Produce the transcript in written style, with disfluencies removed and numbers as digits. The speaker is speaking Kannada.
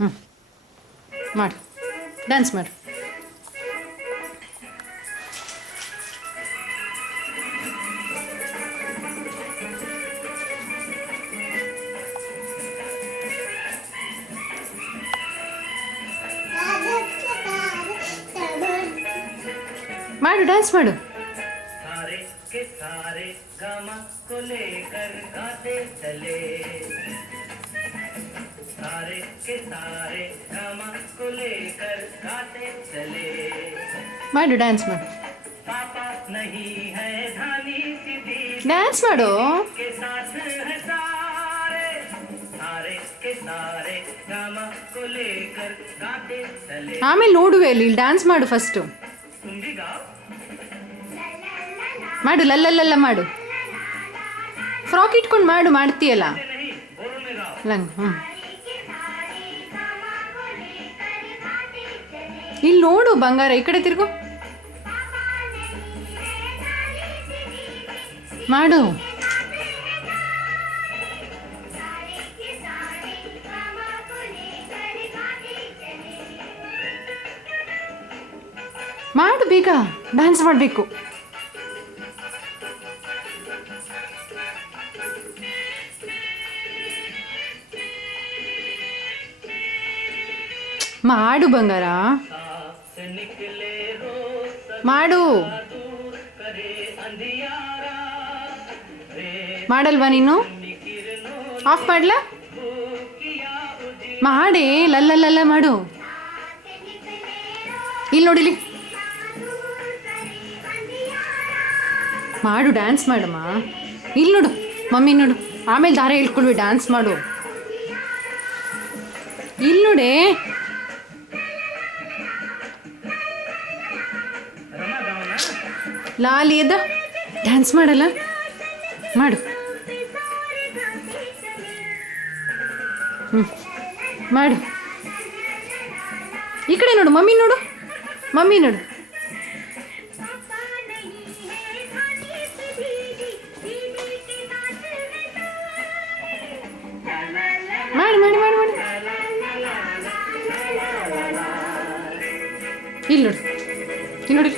ಹ್ಞೂ ಮಾಡು, ಡ್ಯಾನ್ಸ್ ಮಾಡು. माडू डांस माडू. सारे के सारे गामा को लेकर गाते चले, सारे के सारे गामा को लेकर गाते चले. माडू डांस माडू. पापा नहीं है धानी सीधी, डांस माडू के साथ है सारे, सारे के सारे गामा को लेकर गाते चले. ಆಮೇಲೆ ನೋಡುವೆ ಇಲ್ಲಿ ಡ್ಯಾನ್ಸ್ ಮಾಡು ಫಸ್ಟ್. ಮಾಡು ಲಲ್ಲಲ್ಲ ಮಾಡು. ಫ್ರಾಕ್ ಇಟ್ಕೊಂಡು ಮಾಡು, ಮಾಡ್ತೀಯಲ್ಲ ಲಂಗ್. ಇಲ್ಲಿ ನೋಡು ಬಂಗಾರ, ಈ ಕಡೆ ತಿರ್ಗು ಮಾಡು. ಮಾಡು ಬೇಗ, ಡ್ಯಾನ್ಸ್ ಮಾಡಬೇಕು. ಮಾಡು ಬಂಗಾರ, ಮಾಡು. ಮಾಡಲ್ವಾ ನೀನು? ಆಫ್ ಮಾಡ್ಲಾ? ಮಾಡೇ ಲಲ್ಲಲ್ಲ ಮಾಡು. ಇಲ್ಲಿ ನೋಡಿಲಿ ಮಾಡು, ಡ್ಯಾನ್ಸ್ ಮಾಡಮ್ಮ. ಇಲ್ಲಿ ನೋಡು ಮಮ್ಮಿ, ನೋಡು ಆಮೇಲೆ ದಾರ ಹೇಳ್ಕೊಳ್ವಿ, ಡ್ಯಾನ್ಸ್ ಮಾಡು. ಇಲ್ಲಿ ನೋಡೆ ಲಾಲಿ ಎದ್ದ, ಡ್ಯಾನ್ಸ್ ಮಾಡಲ್ಲ ಮಾಡು. ಮಾಡು. ಈ ಕಡೆ ನೋಡು ಮಮ್ಮಿ, ನೋಡು ಮಮ್ಮಿ, ನೋಡು. ಮಾಡಿ ಮಾಡಿ ಮಾಡಿ ಮಾಡಿ. ಇಲ್ಲಿ ನೋಡು, ಇಲ್ಲಿ ನೋಡಿ.